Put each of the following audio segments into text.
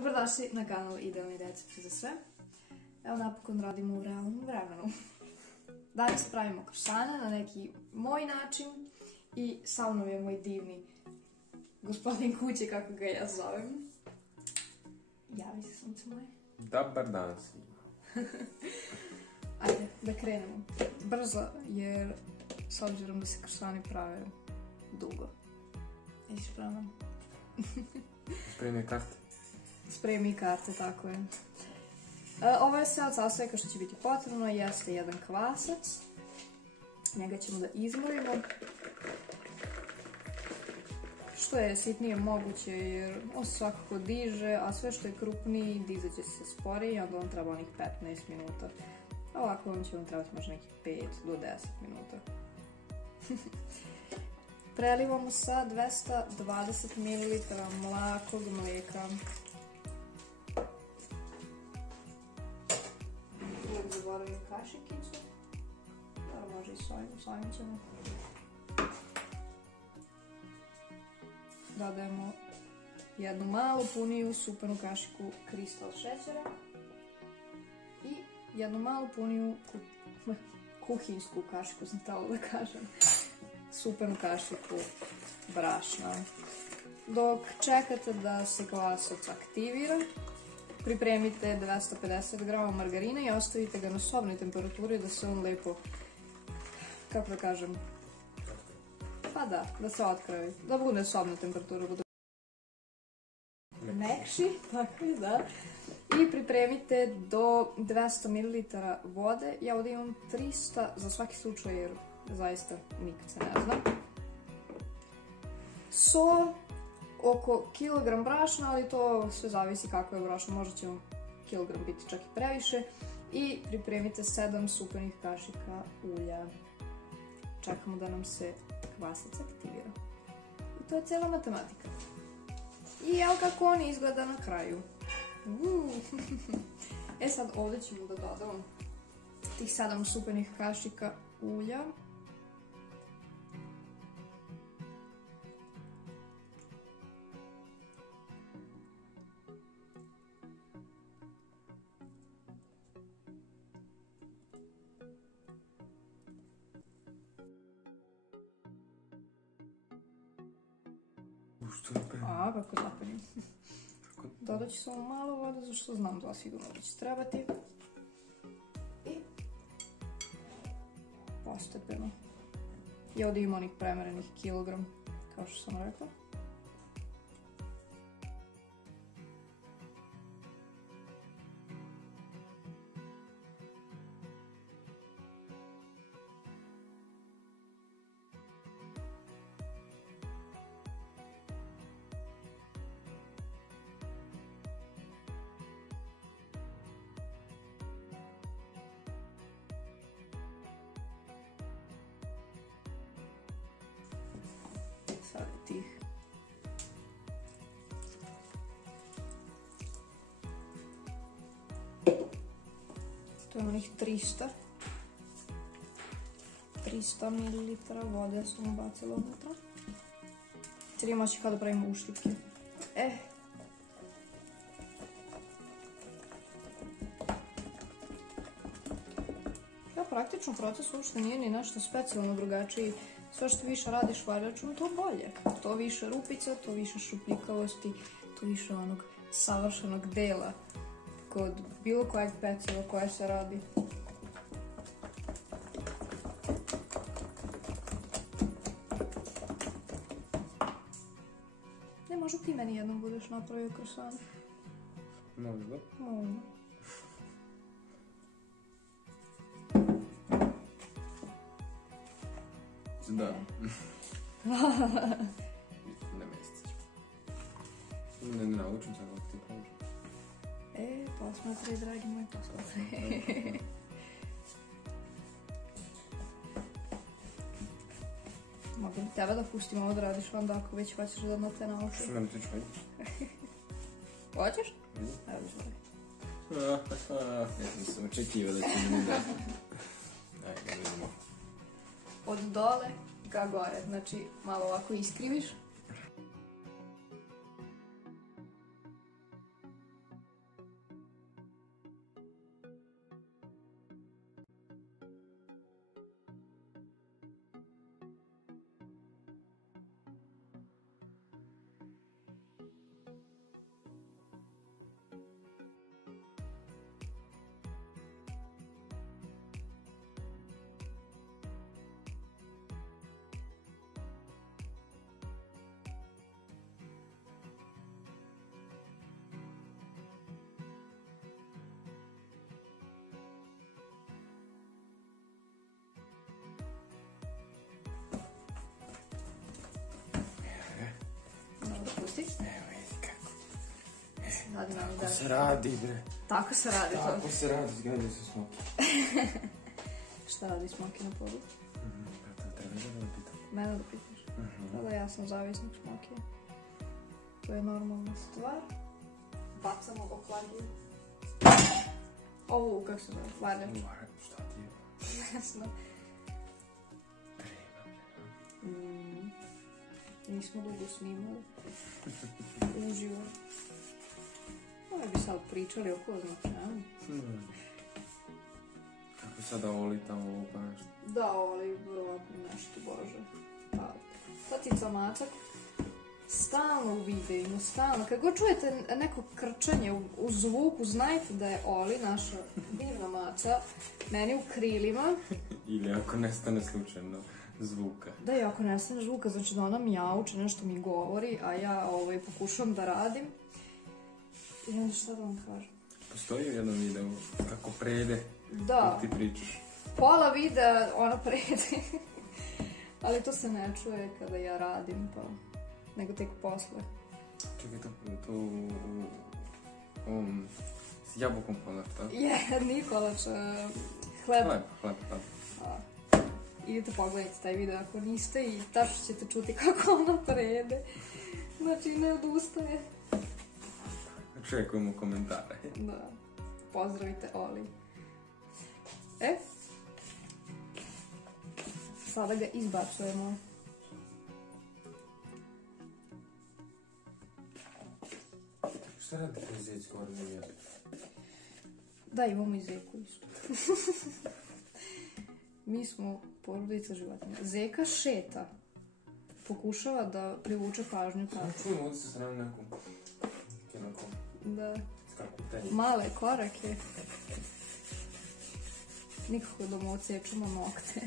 Dobrodošli na kanal Idealni recept za sve. Evo napokon radimo u realnom vremenu. Danas pravimo krosane na neki moj način i sa mnom je moj divni gospodin kuće, kako ga ja zovem. Javi se, sunce moje. Dobar dan svima. Ajde, da krenemo. Brzo, jer s obzirom da se krosani prave dugo. Jesi spreman? Spremi karte. Spremi karte, tako je. Ovo je sad sastojka što će biti potrebno, jeste jedan kvasac. Njega ćemo da izmolimo. Što je sitnije moguće, jer on se svakako diže, a sve što je krupniji dizat će se sporije, onda on treba onih 15 minuta. Ovako on će vam trebati možda nekih 5 do 10 minuta. Prelivamo sa 220 ml mlakog mlijeka. Uvijek zaboravim kašikicu. Može i sojim ćemo. Dodajemo jednu malu puniju supanu kašiku kristal šećera i jednu malu puniju kuhinsku kašiku, sam htjela da kažem, supanu kašiku brašna. Dok čekate da se kvasac aktivira, pripremite 250 g margarina i ostavite ga na sobnoj temperaturi da se on lepo, kako da kažem, pa da se otkroji, da bude sobna temperatura, bude mekši, tako je, da. I pripremite do 200 ml vode, ja ovdje imam 300 za svaki slučaj jer zaista nikad se ne zna. So, oko kilogram brašna, ali to sve zavisi kako je brašno, možda će vam kilogram biti čak i previše. I pripremite 7 supenih kašika ulja. Čekamo da nam se kvasac aktivira. I to je cijela matematika. I evo kako on izgleda na kraju. E sad ovdje ćemo da dodamo tih 7 supenih kašika ulja. A, kako zapenim. Dodat ću samo malo vode, zašto znam da sigurno da će trebati. I postepeno. I ovdje imam onih premerenih kilogram, kao što sam rekla. Sad tih to je onih 300 ml vode sam ubacila unutra. Sad imamo će kada pravimo uštipke. Praktično proces uopšte nije ni nešto specijalno drugačiji. Sve što više radiš varjačom, to bolje. To više rupica, to više šupljikavosti, to više onog savršenog dela kod bilo kojeg peciva koje se radi. Ne, možda ti meni jednom budeš napravio krosan. Možda. Da. Ne mjesec. Ne naučim se kako ti kažem. Posmatraj, dragi moj, posmatraj. Mogu li tebe da pustim ovo da radiš onda ako već hoćeš da odmah te naučim? Što nam ti ću? Hoćeš? Evo želim. Ja sam očekivao da će mi da. Ajde, da vidimo. Od dole ka gore, znači malo ovako iskriviš. Hadi nam Tako daš. se radi, bre. Tako se radi to. Tako se radi, zgađa se smoki. Šta radi Smoky na podu? Treba da me pitam. Mene da pitaš? Da, ja sam zavisnik Smokija. To je normalna stvar. Bacamo okladiju. Ovu, kako se zove? Varlja. Šta ti je? Jasno. Nismo dugo snimali. Uživo. Ovo bi sad pričali o ko zna čemu. Kako sada Oli tamo lupa nešto? Da, ali vjerovatno nešto, bože. Pa, tatica Macak, stalno u videima, stalno. Kad god čujete neko krčanje u zvuku, znajte da je Oli, naša divna maca, meni u krilima. Ili ako nestane slučajno zvuka. Da, i ako nestane zvuka, znači da ona mijauče, nešto mi govori, a ja pokušavam da radim. I onda šta da vam kažem? Postoji u jednom videu kako prede Da. dok ti pričaš. Pola videa ona prede. Ali to se ne čuje kada ja radim, pa nego tek posle. Čekaj, to u ovom s jabukom kolač, tako? Je, Nikolač, hleb. Hleb. Idete pogledajte taj video ako niste i tačno ćete čuti kako ona prede. Znači, ne odustaje. Čekujemo komentare. Da. Pozdravite Oli. Sada ga izbacujemo. Šta radite s zeckovarnim jezikom? Da, imamo i Zeku isto. Mi smo porodica životinja. Zeka šeta. Pokušava da privuče pažnju tacu. Čujem ovdje sa strane nekom kinekom. Da. Skakutenje. Male korake. Nikako da mu odsečemo nokte.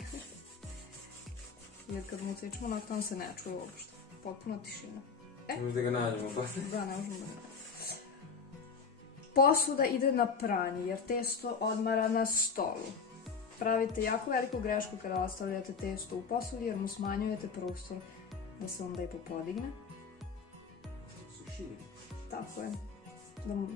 Jer kad mu odsečemo nokte, on se ne čuje uopšte. Potpuno tišina. Možda ga nađemo pa. Da, ne možemo da nađemo. Posuda ide na pranje, jer testo odmara na stolu. Pravite jako veliku grešku kada ostavljate testo u posudi, jer mu smanjujete prostor da se onda i popodigne. Suširi. Tako je. Da mu...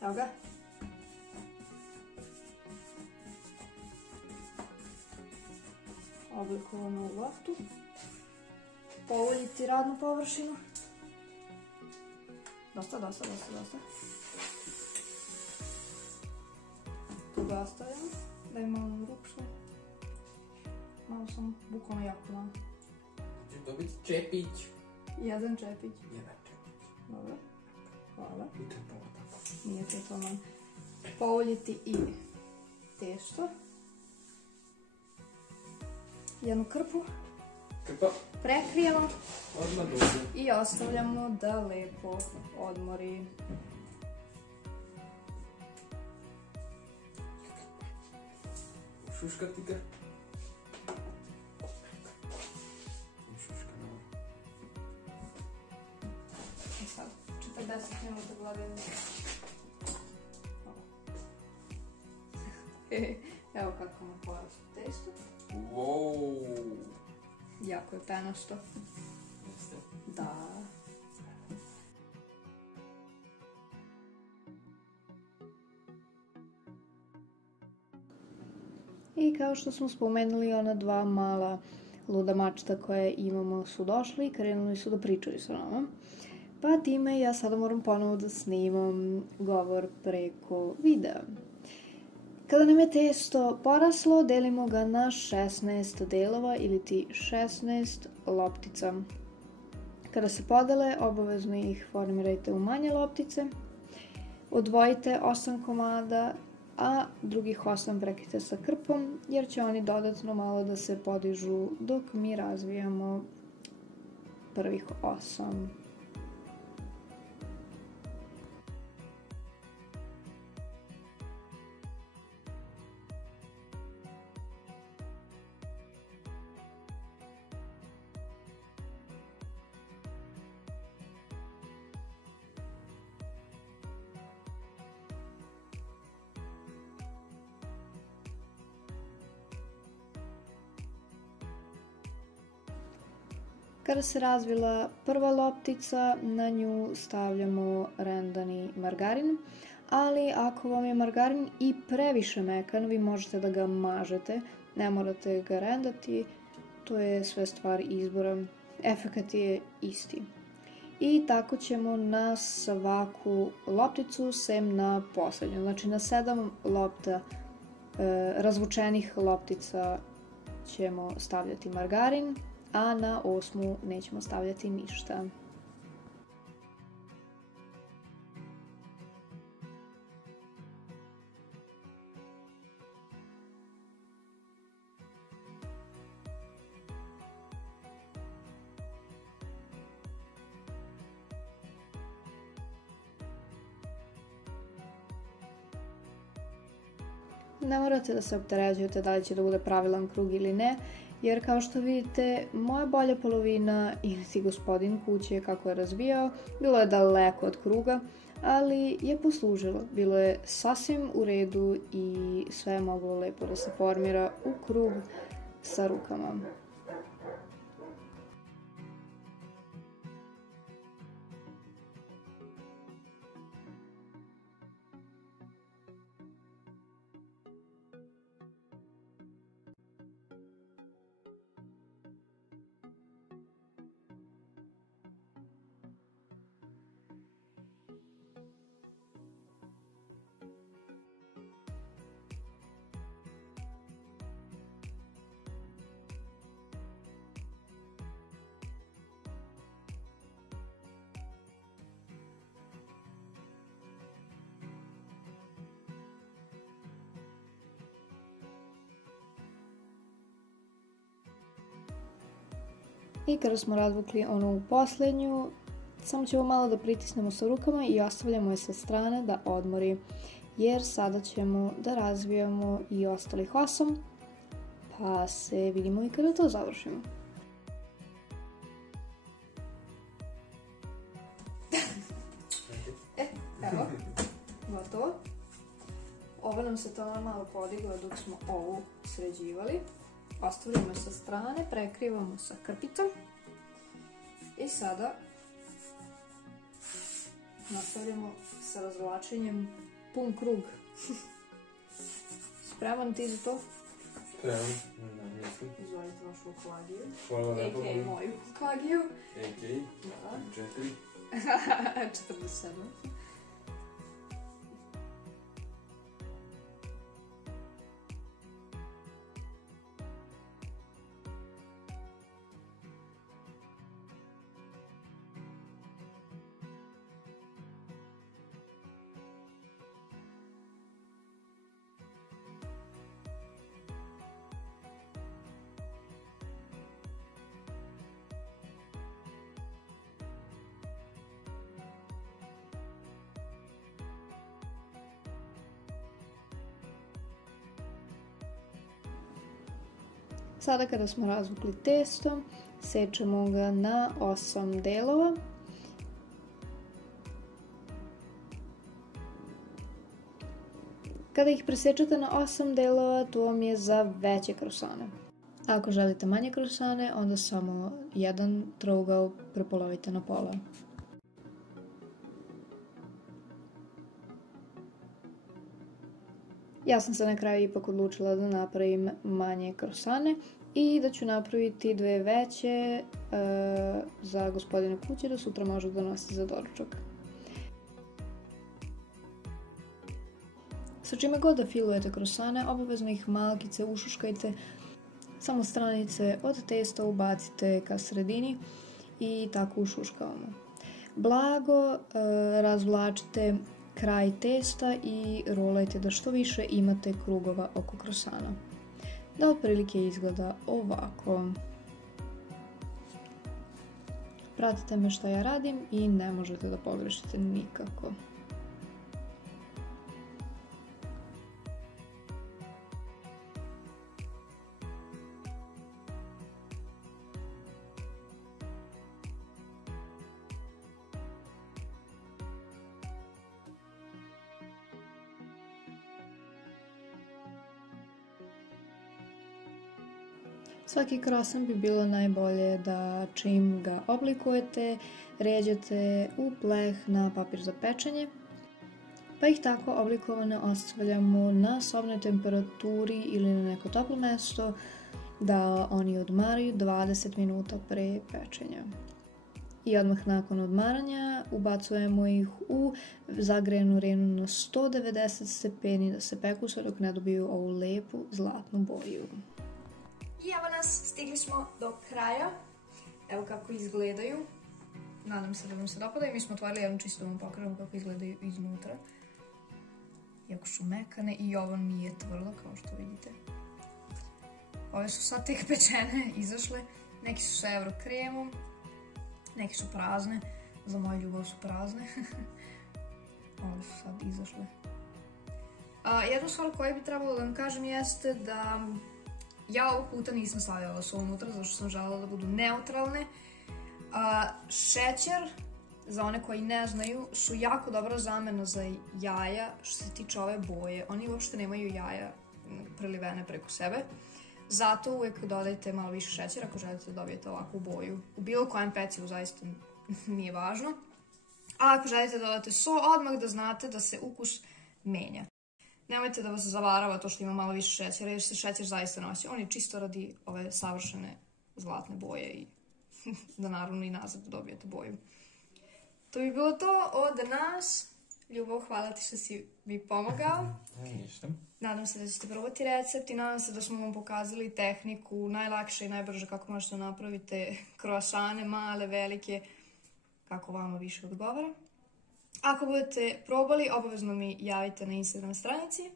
Evo ga. Oblikovano u loptu. Povoljiti radnu površinu. Dosta. Tu ga ostavljamo, da je malo rupšno. Malo sam bukvalno jako malo. Ću dobiti čepić. Jedan čepić. Dobro. Hvala. I to je polo tako. Nije to nam. Povoljiti i testo. Jednu krpu. Krpa. Prekrijemo. Odmah dođe. I ostavljamo da lepo odmori. Šuškati ga. Šuška malo. I sad, 40 minuta gledamo. Evo kako mu porastu testo. Wow. Jako je penasto. Jeste. Da. I kao što smo spomenuli, ona dva mala luda mačeta koje imamo su došli i krenuli su da pričaju sa nama. Pa time ja sada moram ponovo da snimam govor preko videa. Kada nam je testo poraslo, delimo ga na 16 delova ili ti 16 loptica. Kada se podele, obavezno ih formirajte u manje loptice. Odvojite 8 komada, a drugih 8 prekrijte sa krpom, jer će oni dodatno malo da se podižu dok mi razvijamo prvih 8. Kada se razvila prva loptica, na nju stavljamo rendani margarin, ali ako vam je margarin i previše mekan, vi možete da ga mažete, ne morate ga rendati, to je sve stvar izbora, efekat je isti. I tako ćemo na svaku lopticu, sem na poslednju, znači na 7 lopta, razvučenih loptica ćemo stavljati margarin, a na 8 nećemo stavljati ništa. Ne morate da se opterećujete da li će da bude pravilan krug ili ne, jer kao što vidite, moja bolja polovina ili ti gospodin kuće kako je razvijao, bilo je daleko od kruga, ali je poslužilo. Bilo je sasvim u redu i sve je moglo lepo da se formira u krug sa rukama. I kada smo razvukli onu posljednju, samo ćemo malo da pritisnemo sa rukama i ostavljamo je sa strane da odmori, jer sada ćemo da razvijamo i ostalih 8, pa se vidimo i kada to završimo. Evo, gotovo. Ovo nam se to malo podiglo dok smo ovu sređivali. Ostavljamo sa strane, prekrivamo sa krpicom i sada nastavljamo sa razvlačenjem pun krug. Spreman ti za to? Spreman, mislim. Izvolite vašu klagiju. Hvala lepo. A.k.a. moju klagiju. A.k.a. 4. 47. Sada kada smo razvukli testo, sečemo ga na 8 delova. Kada ih presečete na 8 delova, to vam je za veće krosane. Ako želite manje krosane, onda samo jedan trougao prepolovite na pola. Ja sam se na kraju ipak odlučila da napravim manje krosane i da ću napraviti 2 veće za gospodina kuće da sutra može da nosi za doručak. Sa čime god da filujete krosane, obavezno ih malkice ušuškajte, samo stranice od testa ubacite ka sredini i tako ušuškavamo. Blago razvlačite kraj testa i rolajte da što više imate krugova oko krosana. Da otprilike izgleda ovako. Pratite me što ja radim i ne možete da pogrešite nikako. Svaki croissant bi bilo najbolje da čim ga oblikujete, ređete u pleh na papir za pečenje, pa ih tako oblikovane ostavljamo na sobnoj temperaturi ili na neko toplo mesto da oni odmaraju 20 minuta pre pečenja. I odmah nakon odmaranja ubacujemo ih u zagrejanu renu na 190 stepeni da se peku sve dok ne dobiju ovu lepu zlatnu boju. I evo nas, stigli smo do kraja. Evo kako izgledaju. Nadam se da vam se dopada i mi smo otvorili jednu čisto da vam pokažemo kako izgledaju iznutra. Iako su mekane i ovo nije tvrdo kao što vidite. Ove su sad tek pečene, izašle. Neki su sa euro kremom, neki su prazne. Za moju ljubav su prazne. Ove su sad izašle. Jednu stvar koju bi trebalo da vam kažem jeste da ja ovog puta nisam stavljala sol unutra zato što sam želela da budu neutralne. Šećer, za one koji ne znaju, su jako dobra zamena za jaja što se tiče ove boje. Oni uopšte nemaju jaja prelivene preko sebe. Zato uvijek dodajte malo više šećera ako želite da dobijete ovakvu boju. U bilo kojem pecivu zaista nije važno. A ako želite da dodate so, odmah da znate da se ukus menja. Nemojte da vas zavarava to što ima malo više šećera jer se šećer zaista nosi. On je čisto radi ove savršene zlatne boje i da naravno i nazad dobijete boju. To bi bilo to od nas. Ljubav, hvala ti što si mi pomogao. Ništa. Nadam se da ćete probati recept i nadam se da smo vam pokazali tehniku najlakše i najbrže kako možete napraviti kroasane, male, velike, kako vama više odgovara. Ako budete probali, obavezno mi javite na Instagram stranici.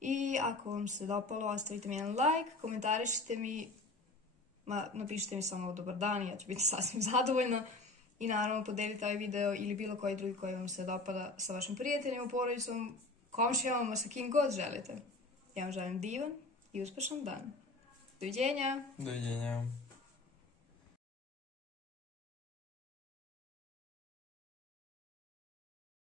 I ako vam se dopalo, ostavite mi jedan like, komentarišite mi, napišite mi samo dobar dan i ja ću biti sasvim zadovoljna. I naravno podelite ovaj video ili bilo koji drugi koji vam se dopada sa vašim prijateljima, porodicom, komšijama, sa kim god želite. Ja vam želim divan i uspešan dan. Doviđenja! Doviđenja.